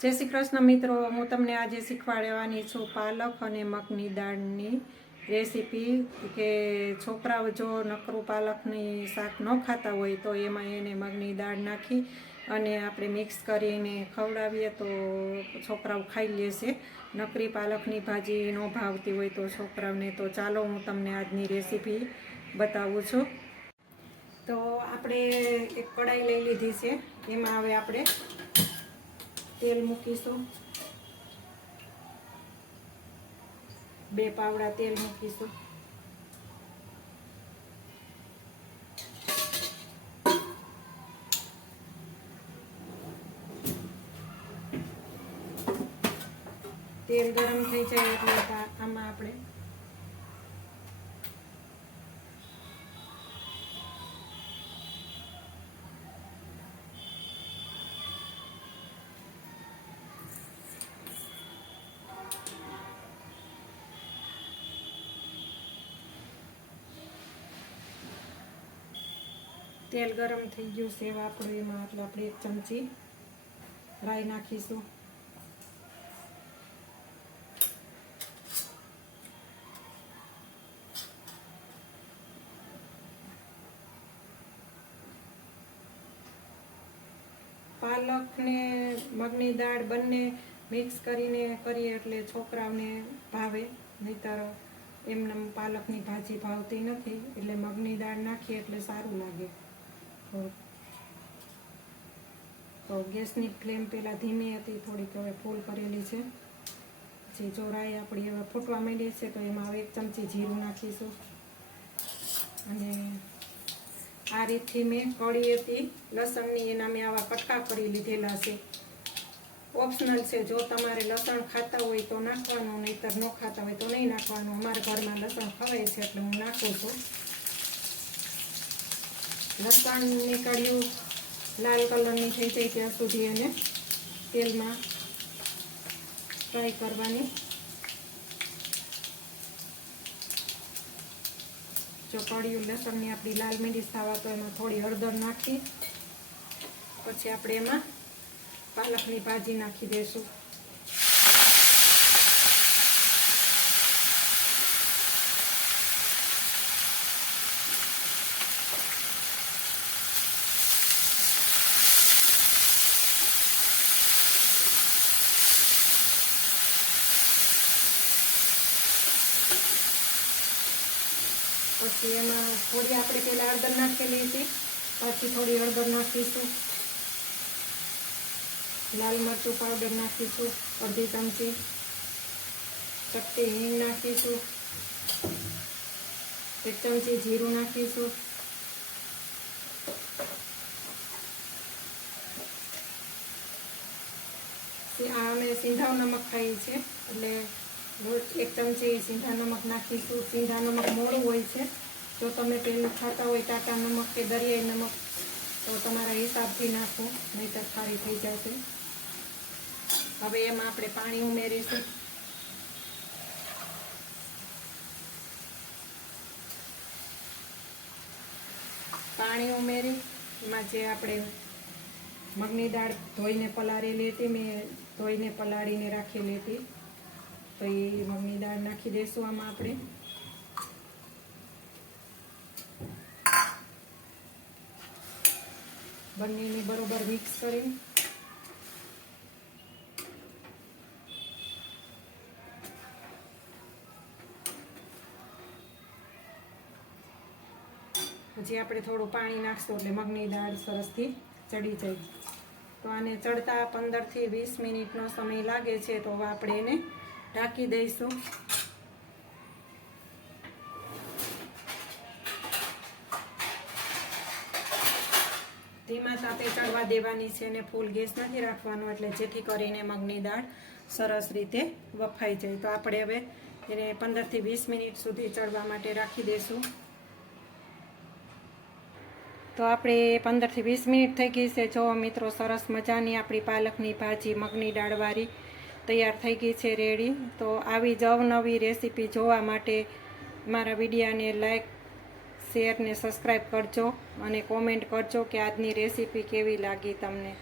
જય શ્રી કૃષ્ણ મિત્રો, હું તમને આજે શીખવાડવાની છું પાલક અને મગની દાળની રેસીપી કે છોકરાઓ જો નકરું પાલકની શાક ન ખાતા હોય તો એમાં એને મગની દાળ નાખી અને આપણે મિક્સ કરીને ખવડાવીએ તો છોકરાઓ ખાઈ લેશે. નકરી પાલકની ભાજી ન ભાવતી હોય તો છોકરાઓને, તો ચાલો હું તમને આજની રેસીપી બતાવું છું. તો આપણે એક કઢાઈ લઈ લીધી છે, એમાં હવે આપણે તેલ મૂકીશું. 2 પાવડા તેલ મૂકીશું. તેલ ગરમ થઈ જાય એટલે આમાં આપણે તેલ ગરમ થઈ ગયું છે આપણું, એમાં એટલે આપણે 1 ચમચી રાઈ નાખીશું. પાલક ને મગની દાળ બંને મિક્સ કરીને કરીએ એટલે છોકરાઓને ભાવે, નહીંતર એમને પાલકની ભાજી ભાવતી નથી, એટલે મગની દાળ નાખીએ એટલે સારું લાગે. તો ગેસની ફ્લેમ પહેલાં ધીમી હતી, થોડીક હવે ફૂલ કરેલી છે. પછી જો રાઈ આપણી હવે ફૂટવા માંડી છે તો એમાં હવે 1 ચમચી જીરું નાખીશું. અને આ રીતથી મેં કળી હતી લસણની, એના મેં આવા કટકા કરી લીધેલા છે. ઓપ્શનલ છે, જો તમારે લસણ ખાતા હોય તો નાખવાનું, નહીંતર ન ખાતા હોય તો નહીં નાખવાનું. અમારા ઘરમાં લસણ ખવાય છે એટલે હું નાખું છું. લસણની કળીઓ લાલ કલરની થઈ જાય ત્યાં સુધી એને તેલમાં ફ્રાય કરવાની. જો કળીઓ લસણની આપણી લાલ મીંડી થવા તો એમાં થોડી હળદર નાખી, પછી આપણે એમાં પાલકની ભાજી નાખી દઈશું. પછી એમાં થોડી આપણે પહેલાં હળદર નાખેલી હતી, પાછી થોડી હળદર નાખીશું. લાલ મરચું પાવડર નાખીશું 1/2 ચમચી. ચપટી હિંગ નાખીશું. 1 ચમચી જીરું નાખીશું. આ અમે સિંધાવ નમક ખાઈએ છીએ એટલે 1 ચમચી સિંધા નમક નાખીશું. સિંધા નમક મોળું હોય છે, જો તમે પેલું ખાતા હોય ટાટા નમક કે દરિયાઈ નમક તો તમારા હિસાબથી નાખો, નહીંતર ખારી થઈ જશે. હવે એમાં આપણે પાણી ઉમેરીશું. પાણી ઉમેરી એમાં જે આપણે મગની દાળ ધોઈને પલાળેલી હતી, મેં ધોઈને પલાળીને રાખેલી હતી, તો એ મગની દાળ નાખી દઈશું આમાં આપણે. બંનેને બરોબર મિક્સ કરી પછી આપણે થોડું પાણી નાખશું એટલે મગની દાળ સરસથી ચડી જાય. તો આને ચડતા 15 થી 20 મિનિટનો સમય લાગે છે, તો હવે આપણે એને ઢાંકી દઈશું. ધીમા તાપે ચડવા દેવાની છે અને ફૂલ ગેસ નથી રાખવાનો, એટલે જેથી કરીને મગની દાળ સરસ રીતે વફાઈ જાય. તો આપણે હવે એને 15 થી 20 મિનિટ સુધી ચડવા માટે રાખી દઈશું. તો આપણે 15 થી 20 મિનિટ થઈ ગઈ છે. જો મિત્રો, સરસ મજાની આપણી પાલકની ભાજી મગની દાળવાળી તૈયાર થઈ ગઈ છે, રેડી. તો આવી જ અવનવી રેસીપી જોવા માટે મારા વિડીયાને લાઈક, શેર ને સબસ્ક્રાઈબ કરજો અને કોમેન્ટ કરજો કે આજની રેસીપી કેવી લાગી તમને.